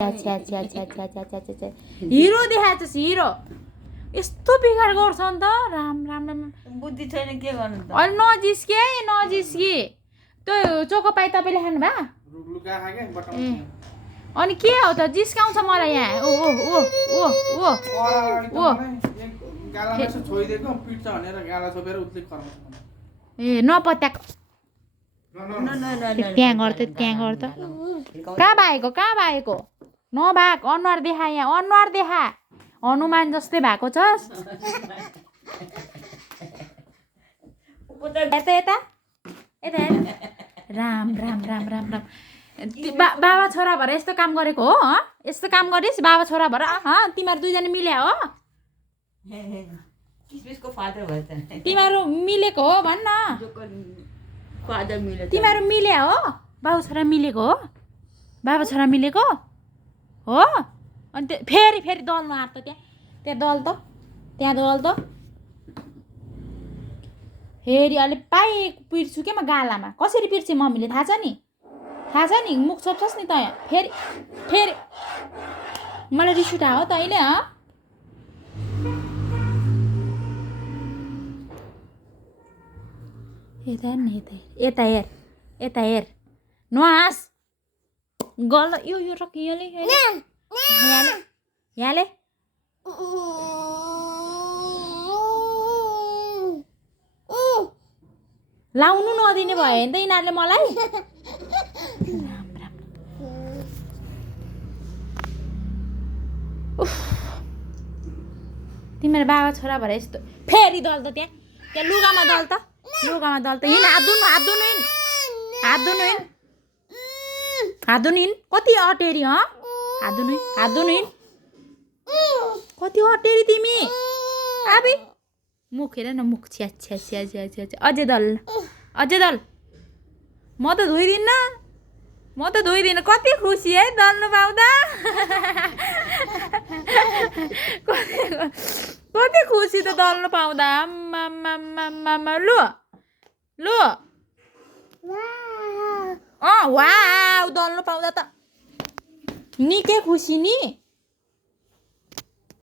छ्या छ्या छ्या छ्या छ्या छ्या छ्या छ्या हिरो देखाएको छ हिरो यस्तो बिगार गर्छ नि त राम राम राम बुद्धि छैन के गर्नु त अलि नजिस्की त्यो चोकोपाई तपाईँले खानु भा अनि के हो त जिस्काउँछ मलाई यहाँ ओ ओ ओ ओ ओ ओ ए नपत्याएको त्यहाँ गर्छ कहाँ भएको नभाग अनुहार देखा यहाँ अनुहार देखा हनुमान जस्तै भएको छस् यता यता यता राम राम राम राम राम बाबा छोरा भएर यस्तो काम गरेको हो यस्तो काम गरिस् बाबा छोरा भएर तिमीहरू दुईजना मिल्या हो किसमिसको फादर भएछ तिमीहरू मिलेको हो भन्न फादर मिले तिमीहरू मिल्या हो बाबु छोरा मिलेको हो बाबा छोरा मिलेको हो अनि फेरि फेरि दल्नु आँट त त्यहाँ दल त त्यहाँ दल त फेरि अलि पाइ पिर्छु के म गालामा कसरी पिर्छु मम्मीले थाहा छ नि मुख छोप्छस् नि त यहाँ फेरि फेरि मलाई रिस उठा हो तैँले यता हेर नहाँस गल यो रक यहाँले लाउनु नदिने भयो नि त यिनीहरूले मलाई तिम्रो बाबा छोरा भएर यस्तो फेरि दल त त्यहाँ लुगामा दल त हिँड हात धुनु हिँड कति अटेरी हात धुनु हिँड कति अटेरी तिमी आबी मुख हेर न मुख छ्या छ्या छ्या छ्या छ्या अझै दल म त धोइदिनँ कति खुसी है दल्नु पाउँदा कति खुसी त दल्नु पाउँदा आम्मामामामा लु वाउ दल्नु पाउँदा त निकै खुसी नि